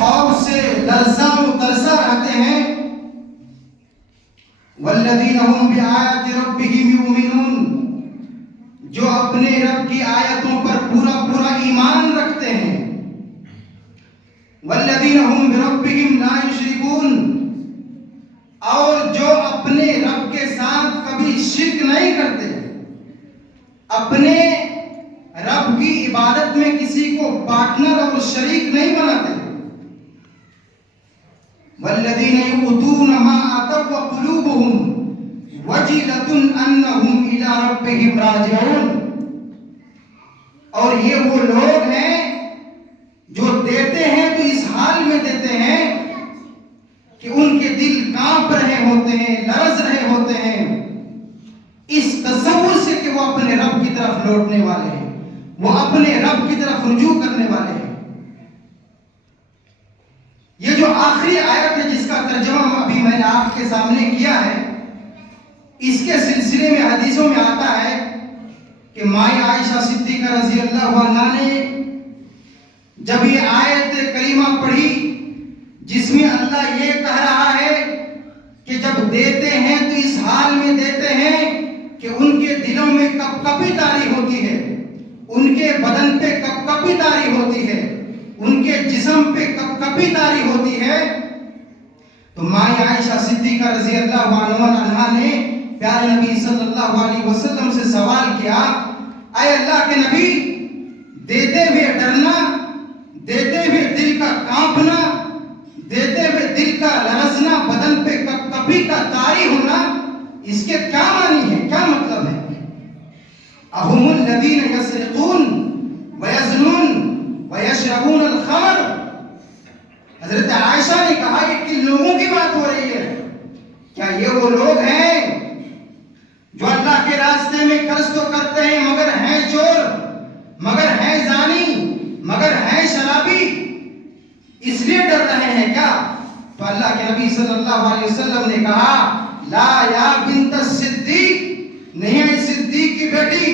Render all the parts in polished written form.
خوف سے لرزاں و ترسا رہتے ہیں. والذین هم بآیات ربهم یؤمنون، جو اپنے رب کی آیتوں پر پورا ایمان رکھتے ہیں. والذین هم بربهم لا یشرکون، اور جو اپنے رب کے ساتھ کبھی شرک نہیں کرتے، اپنے رب کی عبادت میں کسی کو پارٹنر اور شریک نہیں بناتے. والذین یؤتون ما آتوا وقلوبهم وجلۃ انہم الی ربہم راجعون، اور یہ وہ لوگ ہیں جو دیتے ہیں تو اس حال میں دیتے ہیں کہ ان کے دل کانپ رہے ہوتے ہیں، لرز رہے ہوتے ہیں، اس تصور سے کہ وہ اپنے رب کی طرف لوٹنے والے ہیں، وہ اپنے رب کی طرف رجوع کرنے والے ہیں. یہ جو آخری آیت ہے جس کا ترجمہ ابھی میں نے آپ کے سامنے کیا ہے، اس کے سلسلے میں حدیثوں میں آتا ہے کہ مائی عائشہ صدیقہ رضی اللہ عنہا نے جب یہ آیت کریمہ پڑھی جس میں اللہ یہ کہہ رہا ہے کہ جب دیتے ہیں تو اس حال میں دیتے ہیں کہ ان کے دلوں میں کپ کپی طاری ہوتی ہے، ان کے بدن پہ کپ کپی طاری ہوتی ہے، ان کے جسم پہ کپ کپی طاری ہوتی ہے. تو مائی عائشہ صدیقہ رضی اللہ عنہا نے پیارے نبی صلی اللہ علیہ وسلم سے سوال کیا، اے اللہ کے نبی، دیتے ہوئے ڈرنا، دیتے ہوئے دل کا کانپنا، دیتے ہوئے دل کا لرزنا، بدن پہ کپ کپی کا طاری ہونا، اس کے کیا معنی ہے، کیا مطلب ہے؟ اہم الذین یسرقون ویزنون ویشربون الخمر. حضرت عائشہ نے کہا کہ کن لوگوں کی بات ہو رہی ہے؟ کیا یہ وہ لوگ ہیں جو اللہ کے راستے میں قرض تو کرتے ہیں مگر ہیں چور، مگر ہیں زانی، مگر ہیں شرابی، اس لیے ڈر رہے ہیں کیا؟ تو اللہ کے نبی صلی اللہ علیہ وسلم نے کہا، لا یا بنت الصدیق، نہیں ہے صدیق کی بیٹی،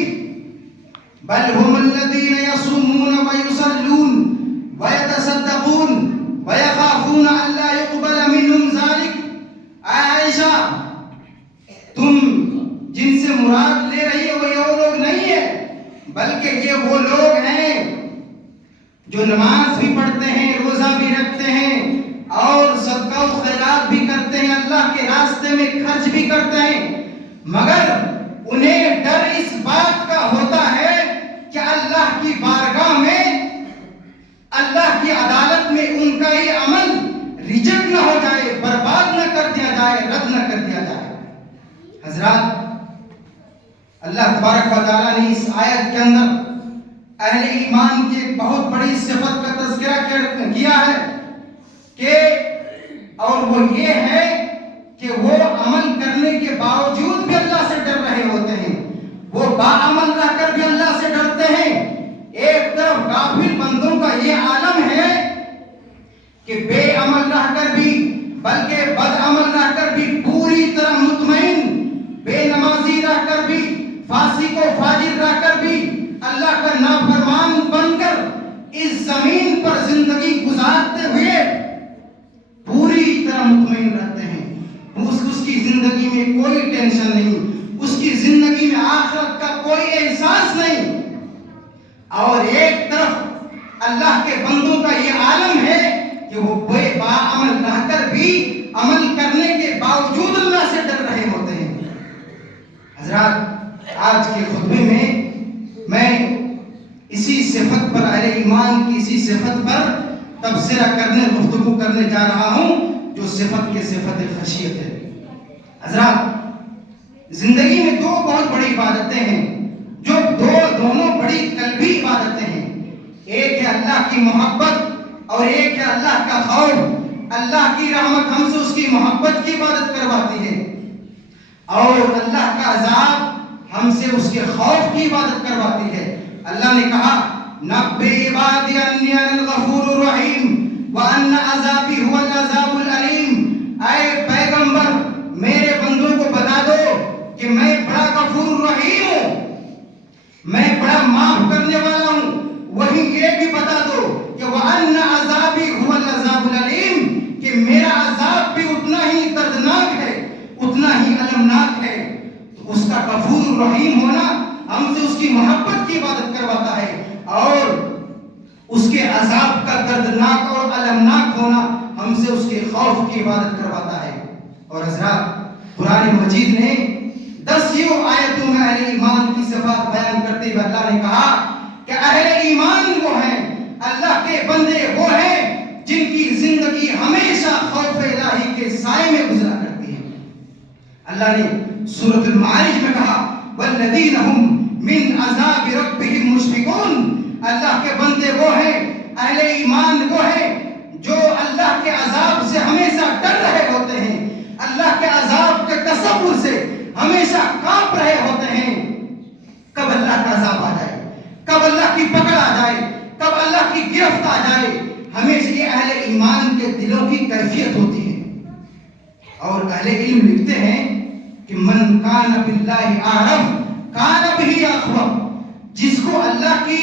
بل هم الذین یصومون ویصلون ویتصدقون وَيَخَافُونَ أَلَّا يُقْبَلَ مِنْهُمْ ذَلِكَ. اے عائشہ، تم جن سے مراد لے رہی ہو یہ لوگ نہیں ہیں، بلکہ یہ وہ لوگ ہیں جو نماز بھی پڑھتے ہیں، روزہ بھی رکھتے ہیں، اور صدقہ و خیرات بھی کرتے ہیں، اللہ کے راستے میں خرچ بھی کرتے ہیں، مگر انہیں ڈر اس بات کا ہوتا ہے کہ اللہ کی بارگاہ میں، اللہ کی عدالت میں ان کا یہ عمل ریجیکٹ نہ ہو جائے، برباد نہ کر دیا جائے، رد نہ کر دیا جائے. حضرات، اللہ تبارک و تعالیٰ نے اس آیت کے اندر اہل ایمان کی ایک بہت بڑی صفت کا تذکرہ کیا ہے کہ، اور وہ یہ ہے کہ وہ عمل کرنے کے باوجود بھی اللہ سے ڈر رہے ہوتے ہیں، وہ باعمل رہ کر بھی اللہ سے ڈرتے ہیں. ایک طرف غافل بندوں کا یہ عالم ہے کہ بے عمل رہ کر بھی، بلکہ بد عمل رہ کر بھی پوری طرح مطمئن، بے نمازی رہ کر بھی، فاسق و فاجر رہ کر بھی، اللہ کا نافرمان بن کر اس زمین پر زندگی گزارتے ہوئے پوری طرح مطمئن رہتے ہیں. اس کی زندگی میں کوئی ٹینشن نہیں، اس کی زندگی میں آخرت کا کوئی احساس نہیں. اور ایک طرف اللہ کے بندوں کا یہ عالم ہے کہ وہ بے باعمل رہ کر بھی عمل کرنے کے باوجود اللہ سے ڈر رہے ہوتے ہیں. حضرات، آج کے خطبے میں اسی صفت پر، اہل ایمان کی اسی صفت پر تبصرہ کرنے، گفتگو کرنے جا رہا ہوں جو صفت کے صفت خشیت ہے. حضرات، زندگی میں دو بہت بڑی عبادتیں ہیں جو دونوں بڑی قلبی عبادتیں ہیں. ایک ہے اللہ کی محبت اور ایک ہے اللہ کا خوف. اللہ کی رحمت ہم سے اس کی محبت کی عبادت کرواتی ہے، اور اللہ کا عذاب ہم سے اس کے خوف کی عبادت کرواتی ہے. اللہ نے کہا، نَبِّئْ عِبَادِیَ أَنِّی أَنَا الْغَفُورُ الرَّحِیمُ وَأَنَّ عَذَابِی هُوَ الْعَذَابُ الْأَلِیمُ. اے پیغمبر، میرے بندوں کو بتا دو کہ میں بڑا غفور الرحیم ہوں، میں بڑا معاف کرنے والا ہوں. وہی یہ بھی بتا دو کہ وَأَنَّ عَذَابِی هُوَ الْعَذَابُ دردناک اور المناک ہونا ہم سے اس کے خوف کی عبادت کرواتا ہے۔ اور حضرات، قرآن مجید نے 10 آیتوں میں اہل ایمان کی صفات بیان کرتے ہوئے اللہ نے کہا کہ اہل ایمان وہ ہیں، اللہ کے بندے وہ ہیں جن کی زندگی ہمیشہ خوف الہی کے سائے میں گزرا کرتی ہے۔ اللہ نے سورۃ المعارج میں کہا والذین هم من عذاب ربهم مشفقون، اللہ کے بندے وہ ہیں، اہل ایمان وہ ہیں جو اللہ کے عذاب سے ہمیشہ ڈر رہے ہوتے ہیں، اللہ کے عذاب کے تصور سے ہمیشہ کانپ رہے ہوتے ہیں۔ کب اللہ کا عذاب آ جائے، کب اللہ کی پکڑ آ جائے، کب اللہ کی گرفت آ جائے، ہمیشہ یہ اہل ایمان کے دلوں کی کیفیت ہوتی ہے۔ اور اہل علم لکھتے ہیں کہ من کان باللہ اعرف کان بہ اخوف، جس کو اللہ کی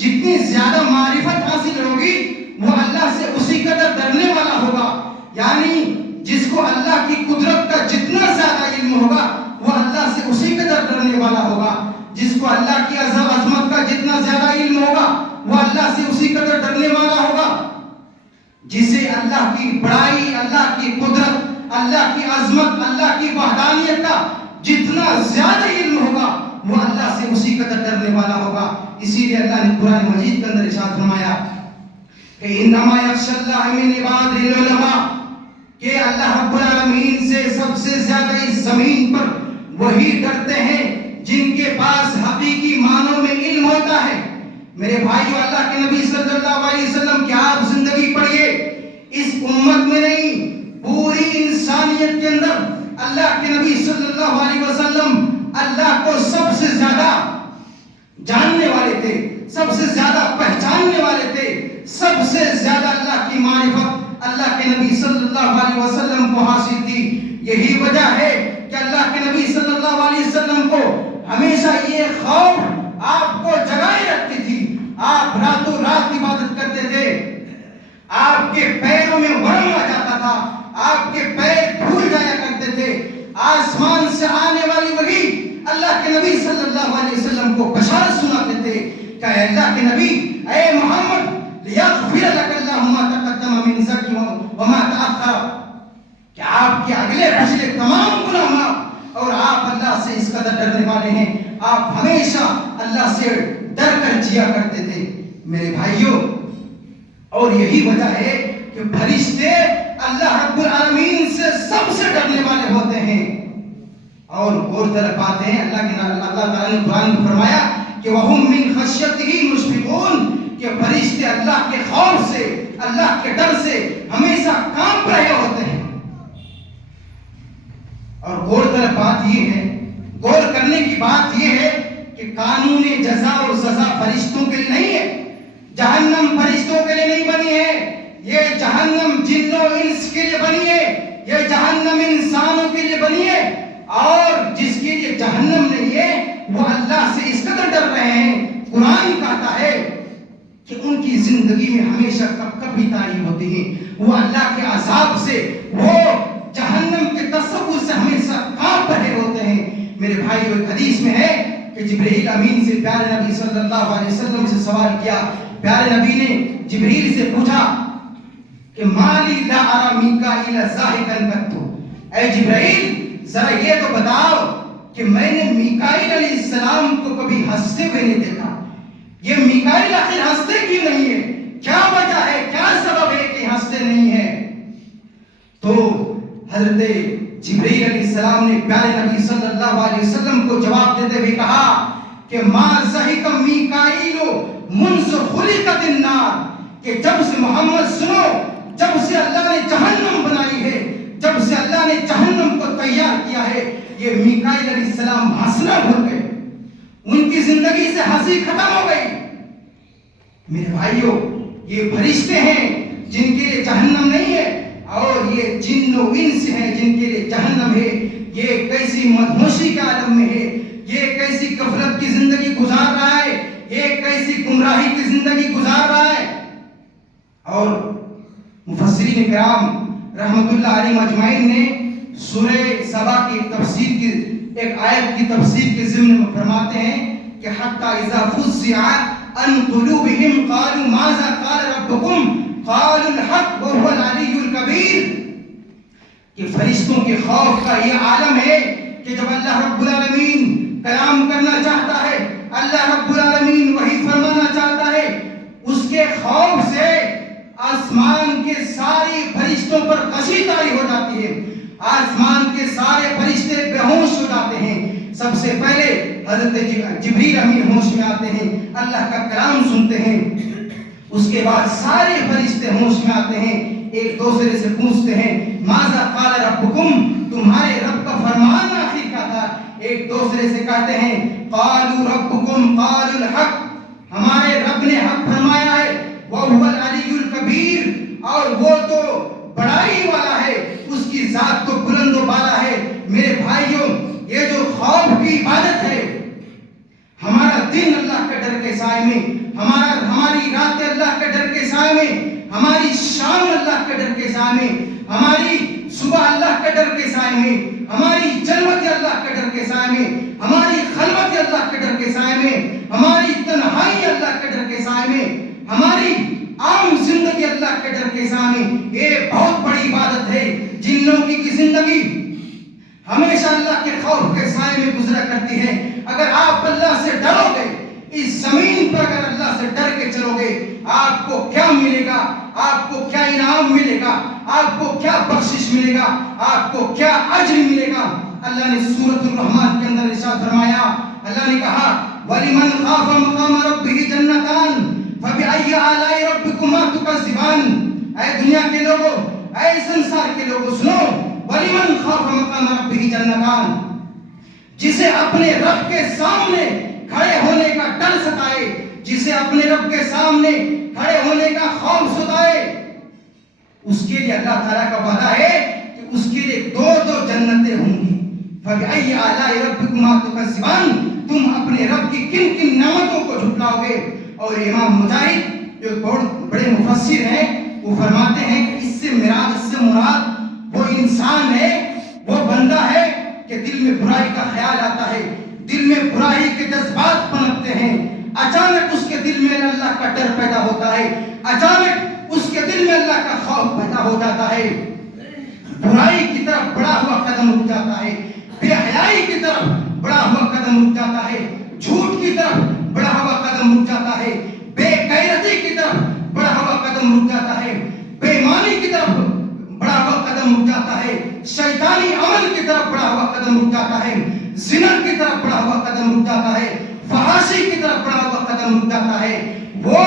جتنی زیادہ معرفت حاصل ہوگی وہ اللہ سے اسی قدر ڈرنے والا ہوگا، یعنی جس کو اللہ کی قدرت کا جتنا زیادہ علم ہوگا وہ اللہ سے اسی قدر ڈرنے والا ہوگا، جس کو اللہ کی عظمت کا جتنا زیادہ علم ہوگا وہ اللہ سے اسی قدر ڈرنے والا ہوگا، جسے اللہ کی بڑائی، اللہ کی قدرت، اللہ کی عظمت، اللہ کی وحدانیت کا جتنا زیادہ علم ہوگا وہ اللہ سے اسی قدر ڈرنے والا ہوگا۔ اسی لیے اللہ نے قرآن مجید کے اندر ارشاد فرمایا کہ انما یخشی اللہ من عبادہ العلماء، کہ اللہ رب العالمین سے سب سے زیادہ اس زمین پر وہی ڈرتے ہیں جن کے پاس حقیقی معنوں میں علم ہوتا ہے۔ میرے بھائیو، اللہ کے نبی صلی اللہ علیہ وسلم کی آپ زندگی پڑھیے، اس امت میں نہیں پوری انسانیت کے اندر اللہ کے نبی صلی اللہ علیہ وسلم اللہ کو سب سے زیادہ جاننے والے تھے، سب سے زیادہ پہچاننے والے تھے، سب سے زیادہ اللہ کی معرفت اللہ کے نبی صلی اللہ علیہ وسلم کو حاصل تھی۔ یہی وجہ ہے کہ اللہ کے نبی صلی اللہ علیہ وسلم کو ہمیشہ یہ خوف آپ کو جگائے رکھتی تھی۔ آپ راتوں رات عبادت کرتے تھے، آپ کے پیروں میں ورم آ جاتا تھا، آپ کے پیر پھول جایا کرتے تھے، آسمان سے آنے والی وحی اللہ کے نبی صلی اللہ علیہ وسلم کو بشارت سناتے تھے کہ اے اللہ کے نبی، اے محمد، لیغفر لک اللہ ما تقدم من ذنبک وما تأخر، کہ آپ کے اگلے پچھلے تمام گناہ معاف، اور آپ اللہ سے اس قدر ڈرنے والے ہیں، آپ ہمیشہ اللہ سے ڈر کر جیا کرتے تھے۔ میرے بھائیوں، اور یہی وجہ ہے کہ فرشتے اللہ رب العالمین سے سب سے ڈرنے والے ہوتے ہیں۔ اور اور طرف بات ہے، اللہ تعالیٰ نے قرآن میں فرمایا کہ وَهُمْ مِنْ خَشْيَتِهِ مُشْفِقُونَ، کہ فرشتے اللہ کے خوف سے، اللہ کے ڈر سے ہمیشہ کانپ رہے ہوتے ہیں۔ اور غور طرف بات یہ ہے، غور کرنے کی بات یہ ہے کہ قانون جزا اور سزا فرشتوں کے لیے نہیں ہے، جہنم فرشتوں کے لیے نہیں بنی ہے، یہ جہنم جن و انس کے لیے بنی ہے، یہ جہنم انسانوں کے لیے بنی ہے، اور جس کے لیے جہنم نہیں ہے وہ اللہ سے اس قدر ڈر رہے ہیں۔ قرآن کہتا ہے کہ ان کی زندگی میں ہمیشہ کبھی تاریخ ہوتی ہے، وہ اللہ کے عذاب سے، وہ جہنم کے تصور سے ہمیشہ کانپ رہے ہوتے ہیں۔ میرے بھائیو، ایک حدیث میں ہے کہ جبرائیل امین سے پیارے نبی صلی اللہ علیہ وسلم سے سوال کیا، پیارے نبی نے جبرائیل سے پوچھا کہ مالی لا ارى میکائیل ضاحکا قط، اے جبرائیل ذرا یہ تو بتاؤ کہ میں نے میکائیل علیہ السلام کو کبھی ہنستے ہوئے نہیں دیکھا، یہ میکائیل آخر ہنستے کیوں نہیں ہے، کیا وجہ ہے، کیا سبب ہے کہ ہنستے نہیں ہیں؟ تو حضرت جبرائیل علیہ السلام نے پیارے نبی صلی اللہ علیہ وسلم کو جواب دیتے ہوئے کہا کہ ما ضحک میکائیل منذ خلقت النار، کہ جب سے محمد سنو، جب سے اللہ نے جہنم بنائی ہے، جب سے اللہ نے جہنم کو تیار کیا ہے، یہ میکائیل علیہ السلام ہنسنا بھول گئے، ان کی زندگی سے ہنسی ختم ہو گئی۔ میرے بھائیوں، یہ فرشتے ہیں جن کے لیے جہنم نہیں ہے، اور یہ جن و انس ہیں جن کے لیے جہنم ہے۔ یہ کیسی مدہوشی کے عالم میں ہے، یہ کیسی غفلت کی زندگی گزار رہا ہے، یہ کیسی گمراہی کی زندگی گزار رہا ہے۔ اور مفسرین کرام رحمت اللہ علیہ مجمعین نے سورہ سبا کی تفسیر کی ایک آیت کی تفسیر کے ضمن میں فرماتے ہیں کہ حتی اذا فزع عن قلوبهم قالوا ماذا قال ربكم قالوا الحق وهو العلی الکبیر، کہ فرشتوں کے خوف کا یہ عالم ہے کہ جب اللہ رب العالمین کلام کرنا چاہتا ہے، اللہ رب العالمین وحی فرمانا چاہتا ہے، اس کے خوف سے آسمان کے ساری فرشتوں پر غشی طاری ہو جاتی ہے، آسمان کے سارے فرشتے بے ہوش ہو جاتے ہیں۔ سب سے پہلے حضرت جبریل امین ہوش میں آتے ہیں، اللہ کا کلام سنتے ہیں، اس کے بعد سارے فرشتے ہوش میں آتے ہیں، ایک دوسرے سے پوچھتے ہیں ماذا قال ربکم، تمہارے رب کا فرمان آخر کیا تھا؟ ایک دوسرے سے کہتے ہیں قالوا ربکم قالوا الحق، ہمارے رب نے حق فرمایا ہے، وَهُوَ الْعَلِيُّ الْكَبِيرُ، اور وہ تو بڑائی والا ہے، اس کی ذات تو بلند و بالا ہے۔ میرے بھائیوں، یہ جو خوف کی عبادت ہے، ہمارا دن اللہ کے ڈر کے سائے میں، ہماری رات اللہ کے ڈر کے سائے میں، ہماری شام اللہ کے ڈر کے سائے میں، ہماری صبح اللہ کے ڈر کے سائے میں، ہماری جلوت اللہ کے ڈر کے سائے میں، ہماری خلوت اللہ کے ڈر کے سائے میں، ہماری تنہائی اللہ کے ڈر کے سائے میں، ہماری عام زندگی اللہ کے ڈر کے سائے میں، یہ بہت بڑی عبادت ہے۔ جن لوگوں کی زندگی ہمیشہ اللہ کے خوف کے سائے میں گزرا کرتی ہے، اگر آپ اللہ سے ڈرو گے، اس زمین پر اگر اللہ سے ڈر کے چلو گے، آپ کو کیا ملے گا؟ آپ کو کیا انعام ملے گا؟ آپ کو کیا بخشش ملے گا؟ آپ کو کیا اجر ملے گا؟ اللہ نے سورۃ الرحمن کے اندر ارشاد فرمایا، اللہ نے کہا وَلِمَنْ خَافَ مَقَامَ رَبِّهِ جَنَّتَانِ فَبِأَيِّ آلَاءِ رَبِّكُمَا تُكَذِّبَانِ۔ اے دنیا کے لوگوں، اے سنسار کے لوگوں، سنو، وَلِمَنْ خَافَ مَقَامَ رَبِّهِ جَنَّتَانِ، جسے اپنے رب کے سامنے کھڑے ہونے کا ڈر ستائے، جسے اپنے رب کے سامنے کھڑے ہونے کا خوف ستائے، اس کے لیے اللہ تعالیٰ کا وعدہ ہے کہ اس کے لیے دو جنتیں ہوں گی۔ فَبِأَيِّ آلَاءِ رَبِّكُمَا تُكَذِّبَانِ، تم اپنے رب کی کن کن نعمتوں کو جھٹلاؤ گے؟ اور امام مجاہد جو بہت بڑے مفسر ہیں، وہ فرماتے ہیں کہ اس سے مراد وہ انسان ہے، وہ بندہ ہے کہ دل میں برائی کا خیال آتا ہے، دل میں برائی کے جذبات پنپتے ہیں، اچانک اس کے دل میں اللہ کا ڈر پیدا ہوتا ہے، اچانک اس کے دل میں اللہ کا خوف پیدا ہو جاتا ہے، برائی کی طرف بڑا ہوا قدم رک جاتا ہے، بے حیائی کی طرف بڑا ہوا قدم رک جاتا ہے، جھوٹ کی طرف بڑا ہوا قدم رک جاتا ہے، بے غیرتی کی طرف بڑا ہوا قدم رک جاتا ہے، بے ایمانی کی طرف بڑا ہوا قدم رک جاتا ہے، شیطانی عمل کی طرف بڑا ہوا قدم رک جاتا ہے، زنا کی طرف بڑا ہوا قدم رک جاتا ہے، فحاشی کی طرف بڑا ہوا قدم رک جاتا ہے، وہ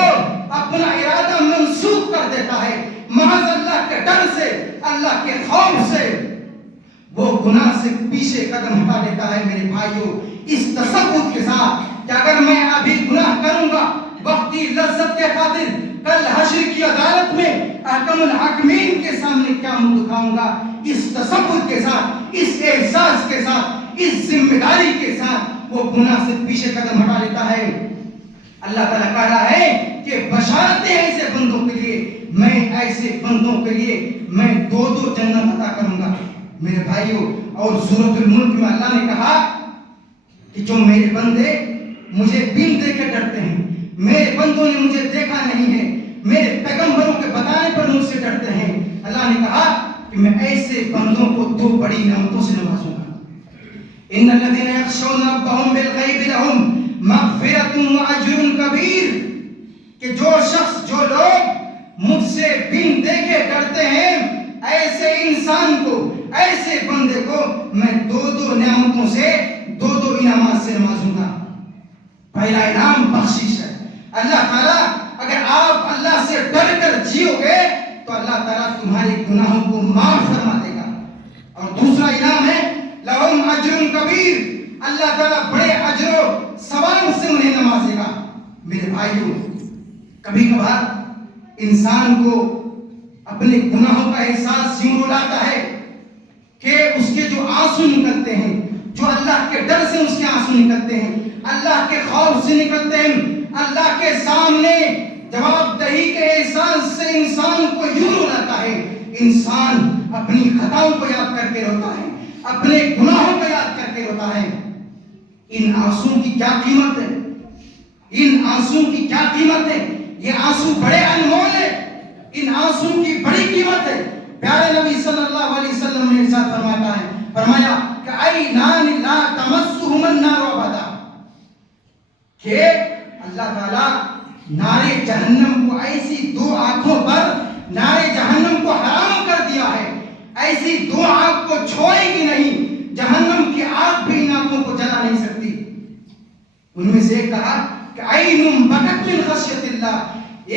اپنا ارادہ منسوخ کر دیتا ہے، محض اللہ کے ڈر سے، اللہ کے خوف سے وہ گناہ سے پیچھے قدم ہٹا دیتا ہے۔ میرے بھائیوں، اس تصور کے ساتھ کہ اگر میں ابھی گناہ کروں گا وقتی لذت کے خاطر، کل حشر کی عدالت میں احکم الحاکمین کے سامنے کیا منہ دکھاؤں گا، اس تصور کے ساتھ، اس احساس کے ساتھ، اس ذمہ داری کے ساتھ وہ گناہ سے پیچھے قدم ہٹا لیتا ہے۔ اللہ تعالیٰ کہہ رہا ہے کہ بشارتیں ایسے بندوں کے لیے، میں ایسے بندوں کے لیے میں دو جنت عطا کروں گا۔ میرے بھائیوں، اور سورۃ الملک میں اللہ نے کہا کہ جو میرے بندے مجھے بن دیکھے ڈرتے ہیں، میرے بندوں نے مجھے دیکھا نہیں ہے، میرے پیغمبروں کے بتانے پر مجھ سے ڈرتے ہیں، اللہ نے کہا کہ میں ایسے بندوں کو دو بڑی نعمتوں سے نوازوں گا۔ ان الذين يخشون ربهم بالغیب لهم مغفرة واجر کبیر، کہ جو شخص، جو لوگ مجھ سے بن دیکھے ڈرتے ہیں، ایسے انسان کو، ایسے بندے کو میں دو نعمتوں سے، دو انعامات سے نوازوں گا۔ پہلا انعام بخشش ہے، اللہ تعالیٰ اگر آپ اللہ سے ڈر کر جیو گے تو اللہ تعالیٰ تمہارے گناہوں کو معاف فرما دے گا۔ اور دوسرا انعام ہے لہم اجر کبیر، اللہ تعالیٰ بڑے اجر و ثواب سے انہیں نوازے گا۔ میرے بھائیوں، کبھی کبھار انسان کو اپنے گناہوں کا احساس یوں رلاتا ہے کہ اس کے جو آنسو نکلتے ہیں، جو اللہ کے ڈر سے اس کے آنسو نکلتے ہیں، اللہ کے خوف سے نکلتے ہیں، اللہ کے سامنے جواب دہی کے احساس سے انسان کو یوں رلاتا ہے، انسان اپنی خطاؤں کو یاد کر کے روتا ہے، اپنے گناہوں کو یاد کر کے روتا ہے۔ ان آنسو کی کیا قیمت ہے؟ ان آنسو کی کیا قیمت ہے؟ یہ آنسو بڑے انمول ہیں، ان صلی اللہ علیہ وسلم نے ارشاد فرمایا کہ عینان لا تمسہم النار ابدا، کہ اللہ تعالیٰ نارے جہنم کو ایسی دو آنکھوں پر نارے جہنم کو حرام کر دیا ہے، ایسی دو آنکھ کو چھوڑے گی نہیں، جہنم کی آگ بھی ان آنکھوں کو جلا نہیں سکتی۔ ان میں سے ایک کہا کہ عین بکت من خشیت اللہ،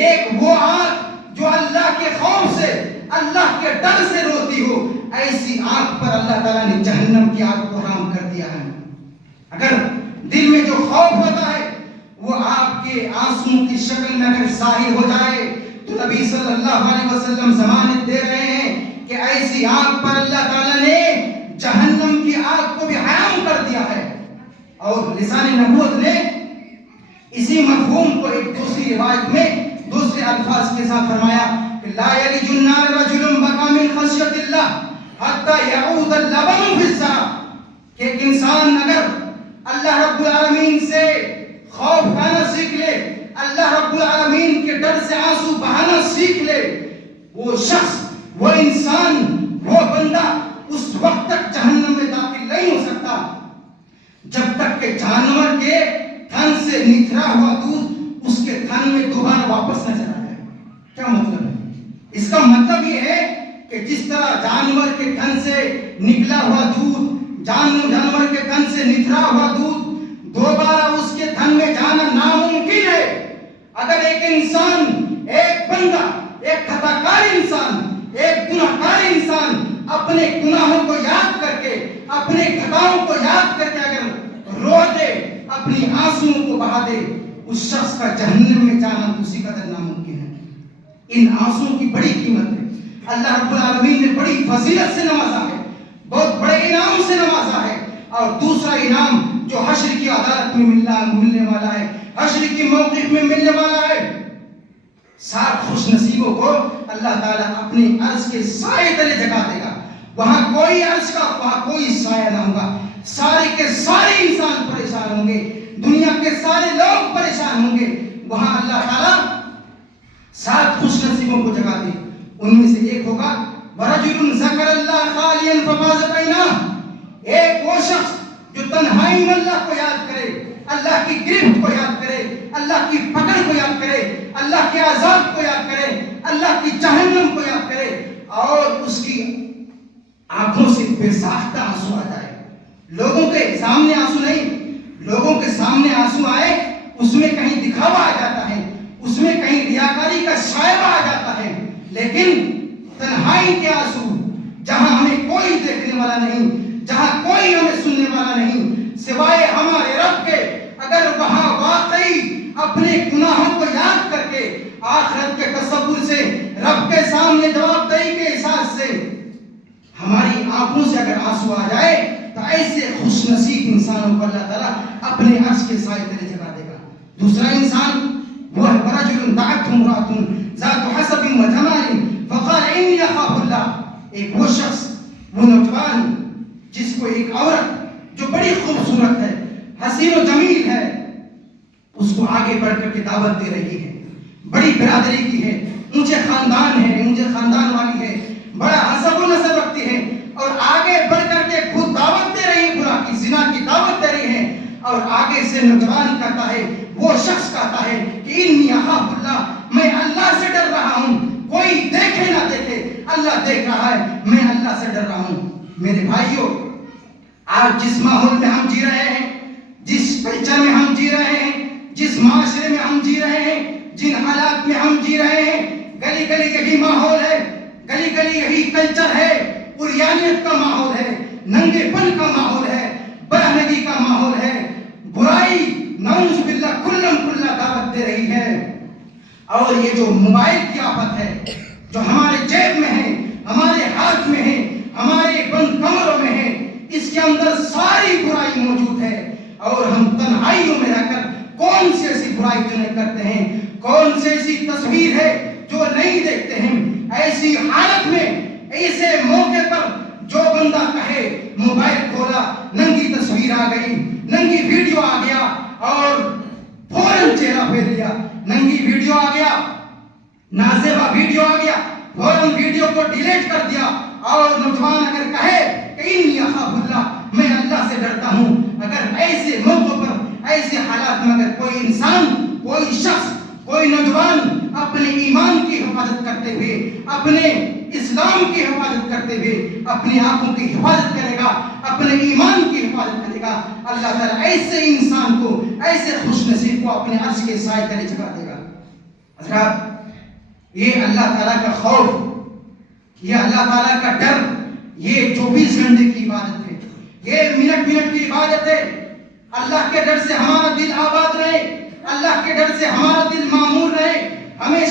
ایک وہ آنکھ جو اللہ کے خوف سے اللہ کے ڈر سے روتی ہو، ایسی آنکھ پر اللہ تعالیٰ نے جہنم کی آگ کو حرام کر دیا ہے۔ اگر دل میں جو خوف ہوتا ہے وہ آپ کے آنسوں کی شکل میں اگر ظاہر ہو جائے تو نبی صلی اللہ علیہ وسلم ضمانت دے رہے ہیں کہ ایسی آنکھ پر اللہ تعالیٰ نے جہنم کی آگ کو بھی حرام کر دیا ہے۔ اور لسان نبوت نے اسی مفہوم کو ایک دوسری روایت میں دوسرے الفاظ کے ساتھ فرمایا کہ لا یلج النار رجل بکا من خشیت اللہ حتی یعود اللبن فی الزرع، کہ ایک انسان اگر اللہ رب العالمین سے خوف کھانا سیکھ لے، اللہ رب العالمین کے ڈر سے آنسو بہانا سیکھ لے، وہ شخص، وہ انسان، وہ بندہ اس وقت تک جہنم میں داخل نہیں ہو سکتا جب تک کہ جانور کے تھن سے نتھرا ہوا دودھ اس کے تھن میں دوبارہ واپس نہ چلا جائے۔ کیا مطلب ہے اس کا؟ مطلب یہ ہے کہ جس طرح جانور کے تھن سے نکلا ہوا دودھ، جانور کے تھن سے نتھرا ہوا دودھ دوبارہ اس کے تھن میں جانا ناممکن ہے، اگر ایک انسان، ایک بندہ، ایک خطاکار انسان، ایک گناہگار انسان اپنے گناہوں کو یاد کر کے، اپنے خطاؤں کو یاد کر کے اگر رو دے، اپنی آنسوؤں کو بہا دے، اس شخص کا جہنم میں جانا اسی قدر ناممکن ہے۔ ان آنسوؤں کی بڑی قیمت ہے، اللہ رب العالمین نے بڑی فضیلت سے نوازا ہے، بہت بڑے انعام سے نوازا ہے۔ اور دوسرا انعام جو حشر کی عدالت میں ملنے والا ہے، حشر کی موقف میں ملنے والا ہے، 7 خوش نصیبوں کو اللہ تعالیٰ اپنے عرش کے سائے تلے جگا دے گا۔ وہاں کوئی عرش کا، وہاں کوئی سایہ نہ ہوگا، سارے کے سارے انسان پریشان ہوں گے، دنیا کے سارے لوگ پریشان ہوں گے۔ وہاں اللہ تعالیٰ 7 خوش نصیبوں کو جگا دے، ان میں سے ایک ہوگا وَرَجُلٌ ذَكَرَ اللَّهَ خَالِيًا فَفَازَتْ عَيْنَاهُ، ایک وہ شخص جو تنہائی میں اللہ کو یاد کرے، اللہ کی گرفت کو یاد کرے، اللہ کی پکڑ کو یاد کرے، اللہ کے عذاب کو یاد کرے، اللہ کی جہنم کو یاد کرے، اور اس کی آنکھوں سے بے ساختہ آنسو آ جائے۔ لوگوں کے سامنے آنسو نہیں، لوگوں کے سامنے آنسو آئے اس میں کہیں دکھاوا آ جاتا ہے، اس میں کہیں ریاکاری کا شائبہ آ جاتا ہے، لیکن تنہائی کے آنسو جہاں ہمیں کوئی دیکھنے والا نہیں، جہاں کوئی ہمیں سننے والا نہیں سوائے ہمارے رب کے، اگر وہاں واقعی اپنے گناہوں کو یاد کر کے آخرت کے تصور سے، رب کے سامنے جواب دہی کے احساس سے ہماری آنکھوں سے اگر آنسو آ جائے تو ایسے خوش نصیب انسانوں کو اللہ تعالیٰ اپنے عرش کے سائے تلے جگا دے گا۔ دوسرا انسان وہ ہے وَرَجُلٌ دَعَتْهُ امْرَأَةٌ ذَاتُ حَسَبٍ وَجَمَالٍ فَقَالَ إِنِّي أَخَافُ اللَّهَ، ایک وہ شخص، وہ نوجوان جس کو ایک عورت جو بڑی خوبصورت ہے، حسین و جمیل ہے، اس کو آگے بڑھ کر کے دعوت دے رہی ہے، بڑی برادری کی ہے، اونچے خاندان ہے، اونچے خاندان والی ہے، بڑا حسب و نسب رکھتی ہے، اور آگے بڑھ کر کے خود دعوت دے رہی ہے، گناہ کی، زنا کی دعوت دے رہی ہے، اور آگے سے نوجوان کہتا ہے، وہ شخص کہتا ہے کہ انی اخاف اللہ، میں اللہ سے ڈر رہا ہوں، کوئی دیکھے نہ دیکھے، اللہ دیکھ رہا ہے، میں اللہ سے ڈر رہا ہوں۔ میرے بھائیوں، آج جس ماحول میں ہم جی رہے ہیں، جس کلچر میں ہم جی رہے ہیں، جس معاشرے میں ہم جی رہے ہیں، جن حالات میں ہم جی رہے ہیں، گلی گلی یہی ماحول ہے، گلی گلی یہی کلچر ہے، عریانیت کا ماحول ہے، ننگے پن کا ماحول ہے، برہنگی کا ماحول ہے، برائی نعوذ باللہ کلم کلہ دعوت دے رہی ہے۔ اور یہ جو موبائل کی آفت ہے، جو ہمارے جیب میں ہے، ہمارے ہاتھ میں ہے، ہمارے بند کمروں میں ہے، اس کے اندر ساری برائی موجود ہے، اور ہم تنہائیوں میں رہ کر کون سی ایسی برائی جو نہیں کرتے ہیں، کون سی ایسی تصویر ہے جو نہیں دیکھتے ہیں۔ ایسی حالت میں، ایسے موقع پر جو بندہ کہے موبائل کھولا، ننگی تصویر آ گئی، ننگی ویڈیو آ گیا، اور فوراً چہرہ پھیر لیا، ننگی ویڈیو آ گیا، نازیبا ویڈیو آ گیا، فوراً ویڈیو کو ڈیلیٹ کر دیا، اور نوجوان اگر کہے کہ انی اخاف اللہ، میں اللہ سے ڈرتا ہوں، اگر ایسے موقع پر، ایسے حالات میں اگر کوئی انسان، کوئی شخص، کوئی نوجوان اپنے ایمان کی حفاظت کرتے ہوئے، اپنے اسلام کی حفاظت کرتے ہوئے اپنی آنکھوں کی حفاظت کرے گا، اپنے ایمان کی حفاظت کرے گا، اللہ تعالیٰ ایسے انسان کو، ایسے خوش نصیب کو اپنے عرش کے سائے تلے جگہ دے گا۔ حضرات، یہ اللہ تعالیٰ کا خوف، یہ اللہ تعالیٰ کا ڈر، یہ 24 گھنٹے کی عبادت ہے، یہ منٹ منٹ کی عبادت ہے۔ اللہ کے ڈر سے ہمارا دل آباد رہے، اللہ کے ڈر سے ہمارا دل معمور رہے، ہمیشہ